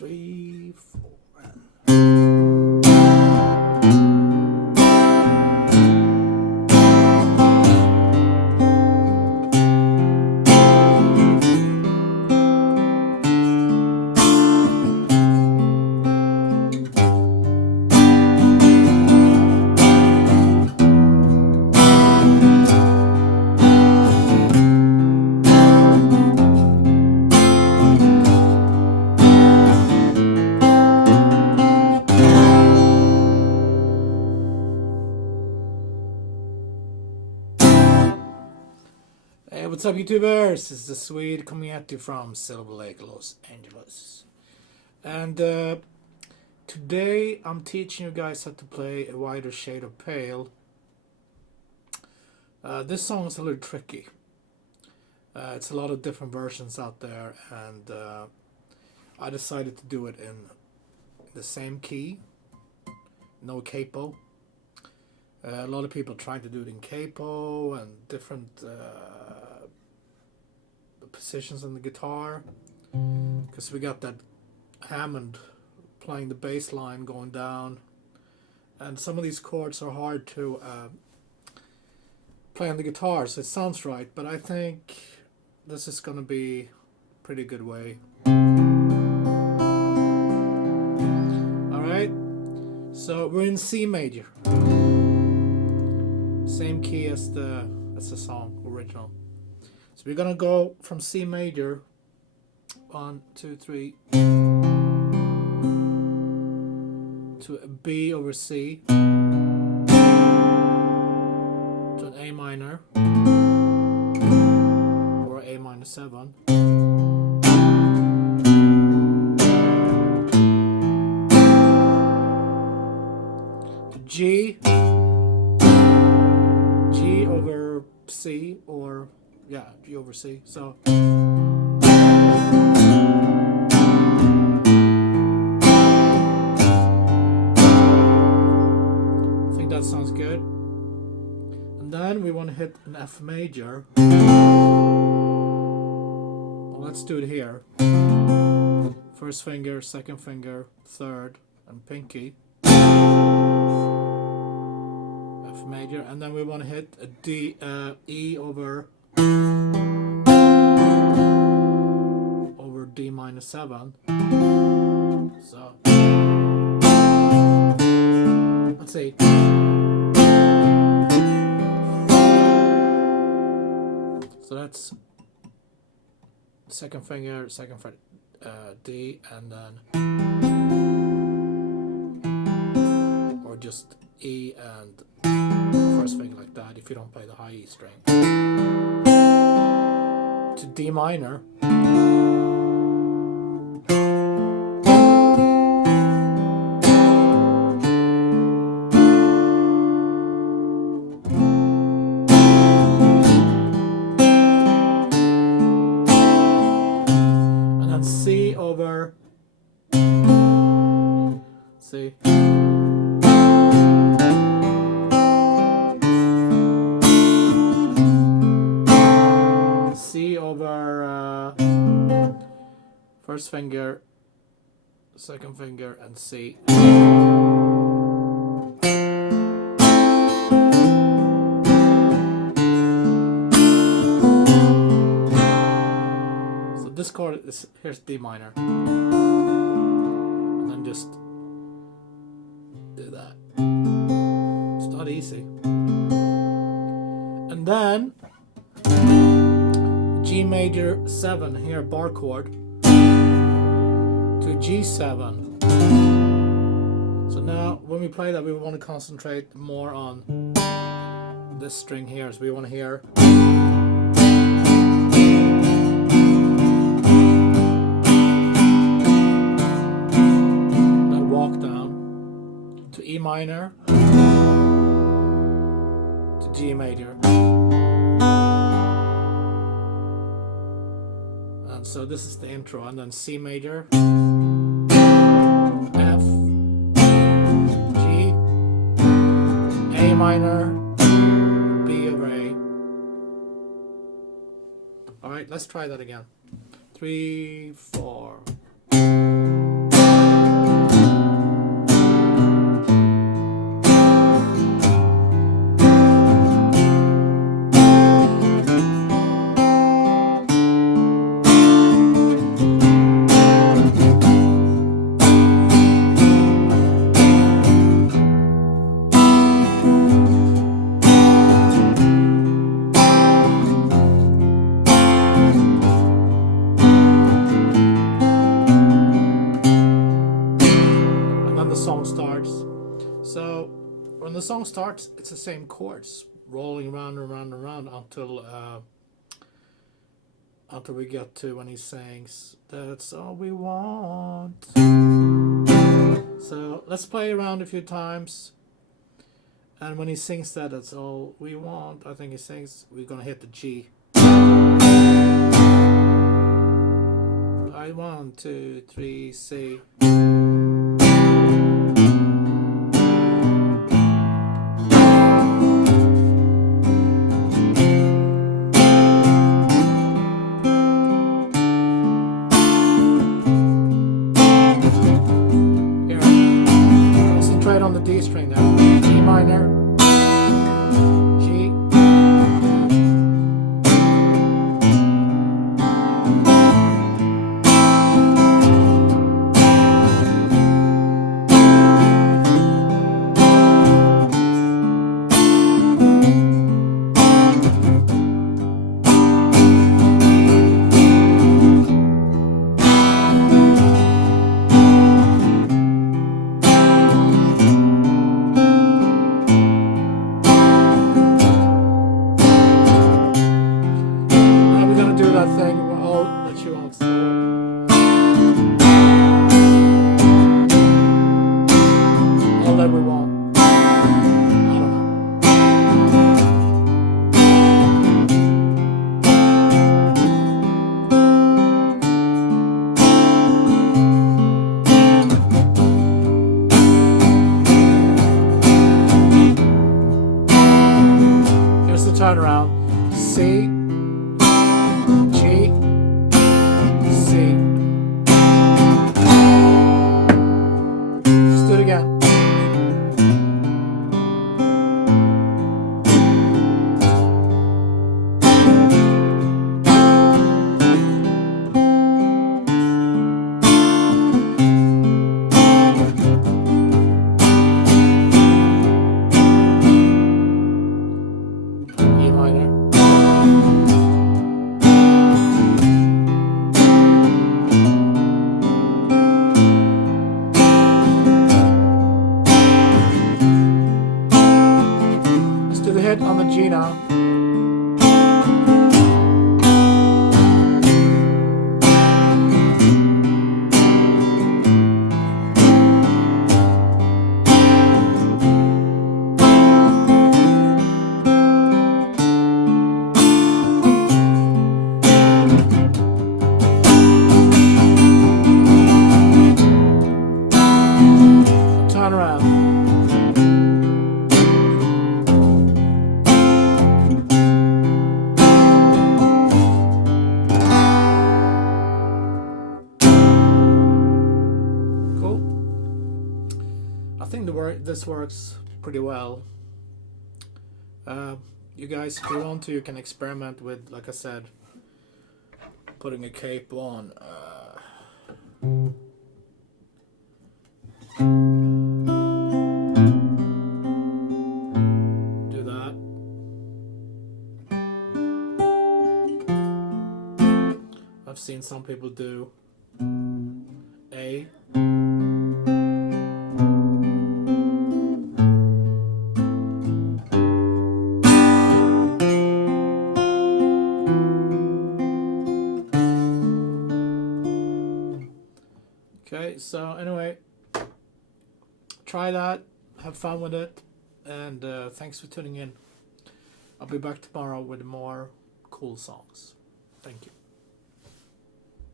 3, 4. Hey, what's up, YouTubers? This is the Swede coming at you from Silver Lake, Los Angeles. And today I'm teaching you guys how to play A Wider Shade of Pale. This song is a little tricky. It's a lot of different versions out there, and I decided to do it in the same key, no capo. A lot of people trying to do it in capo and different positions on the guitar, because we got that Hammond playing the bass line going down, and some of these chords are hard to play on the guitar, so it sounds right, but I think this is going to be a pretty good way. Alright, so we're in C major. Same key as the song original. So we're gonna go from C major, 1, 2, 3, to a B over C, to an A minor, or A minor 7, to G over C, or G over C. So I think that sounds good. And then we want to hit an F major. Well, let's do it here. First finger, second finger, third, and pinky. F major, and then we want to hit a D, E over D minor 7. So let's see. So that's second finger, second fret, D, and then or just E and first finger like that if you don't play the high E string, to D minor, and then C over C. C over first finger, second finger, and C. So this chord is, here's D minor, and then just do that. It's not easy. And then G major 7 here, bar chord, to G7. So now when we play that, we want to concentrate more on this string here. So we want to hear that walk down to E minor, to G major. And so this is the intro, and then C major, F, G, A minor, B over A. Alright, let's try that again. 3, 4. when the song starts, it's the same chords rolling around and around and around until we get to when he sings, "That's all we want." So let's play around a few times. And when he sings that, "That's all we want," I think he sings, we're gonna hit the G. I 1, 2, 3, C. On the D string there, E minor, G, turnaround, C, G, C. Let's do it again. On the G now. Turn around. This works pretty well. You guys, if you want to, you can experiment with, like I said, putting a cape on. Do that. I've seen some people do A. Okay, so anyway, try that, have fun with it, and thanks for tuning in. I'll be back tomorrow with more cool songs. Thank you.